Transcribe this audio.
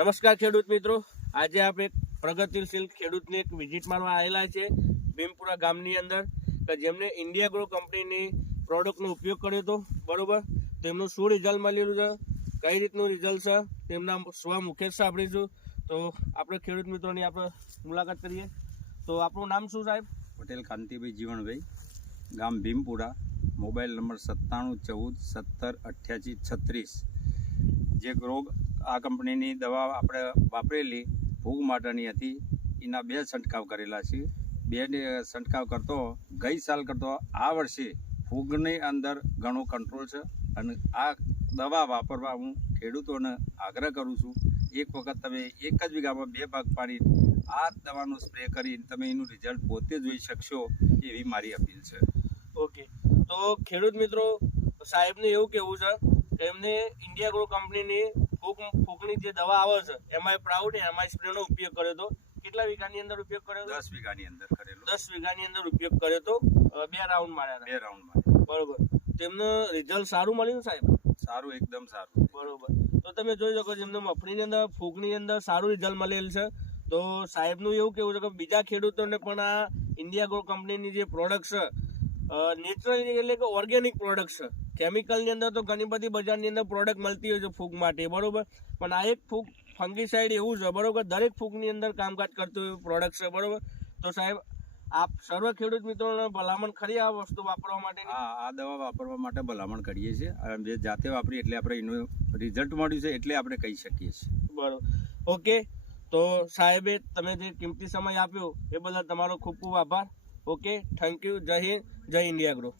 નમસ્કાર ખેડૂત મિત્રો, આજે આપણે પ્રગતિશીલ ખેડૂતને એક વિઝિટ મારવા આવેલા છે ભીમપુરા ગામની અંદર કે જેમને ઇન્ડિયા ગ્રો કંપનીની પ્રોડક્ટનો ઉપયોગ કર્યો હતો. બરોબર, તેમનું શું રિઝલ્ટ મળેલું છે, કઈ રીતનું રિઝલ્ટ છે, તેમના સ્વમુખે સાંભળીશું. તો આપણે ખેડૂત મિત્રોની આપણે મુલાકાત કરીએ. તો આપણું નામ શું સાહેબ? પટેલ કાંતિભાઈ જીવણભાઈ, ગામ ભીમપુરા, મોબાઈલ નંબર 9714178836. જે રોગ આ કંપનીની દવા આપણે વાપરેલી ફૂગ માટેની હતી, એના 2 છંટકાવ કરેલા છે. 2 છંટકાવ કરતો ગઈ સાલ કરતો આ વર્ષે ફૂગની અંદર ઘણો કંટ્રોલ છે. અને આ દવા વાપરવા હું ખેડૂતોને આગ્રહ કરું છું. એક વખત તમે એક જ વીઘામાં 2 ભાગ પાડી આ દવાનો સ્પ્રે કરી તમે એનું રિઝલ્ટ પોતે જોઈ શકશો, એવી મારી અપીલ છે. ઓકે, તો ખેડૂત મિત્રો, સાહેબને એવું કહેવું છે કે એમને ઇન્ડિયા ગ્રો કંપનીની ફૂગની જે દવા આવે છે એમાં પ્રાઉડ એમાં સ્પ્રેનો ઉપયોગ કર્યો હતો. કેટલા વીઘાની અંદર ઉપયોગ કર્યો હતો? 10 વીઘાની અંદર કરેલો. 10 વીઘાની અંદર ઉપયોગ કર્યો હતો. 2 રાઉન્ડ માર્યા હતા. 2 રાઉન્ડ માર્યા. બરોબર, તેમનું રિઝલ્ટ સારું મળ્યું સાહેબ? સારું, એકદમ સારું. બરોબર, તો તમે જોઈ શકો છો એમને મફળીની અંદર ફૂગની અંદર સારું રિઝલ્ટ મળેલ છે. તો સાહેબનું એવું કેવું છે કે બીજા ખેડૂતોને પણ આ ઇન્ડિયા ગ્રો કંપનીની જે પ્રોડક્ટ છે નેચરલ એટલે કે ઓર્ગેનિક પ્રોડક્ટ છે. કેમિકલની અંદર તો ઘણી બધી બજારની અંદર પ્રોડક્ટ મળતી હોય છે ફૂગ માટે, બરોબર, પણ આ એક ફૂગ ફંગીસાઇડ એવું છે, બરોબર, દરેક ફૂગની અંદર કામકાજ કરતું એવું પ્રોડક્ટ છે. બરોબર, તો સાહેબ આપ સર્વ ખેડૂત મિત્રોને ભલામણ ખરી આ વસ્તુ વાપરવા માટે? આ દવા વાપરવા માટે ભલામણ કરીએ છીએ. જે જાતે વાપરી એટલે આપણે એનું રિઝલ્ટ મળ્યું છે એટલે આપણે કહી શકીએ છીએ. બરોબર, ઓકે. તો સાહેબે તમે જે કિંમતી સમય આપ્યો એ બદલ તમારો ખૂબ ખૂબ આભાર. Okay, thank you. જય હિન્દ, જય ઇન્ડિયા ગ્રો.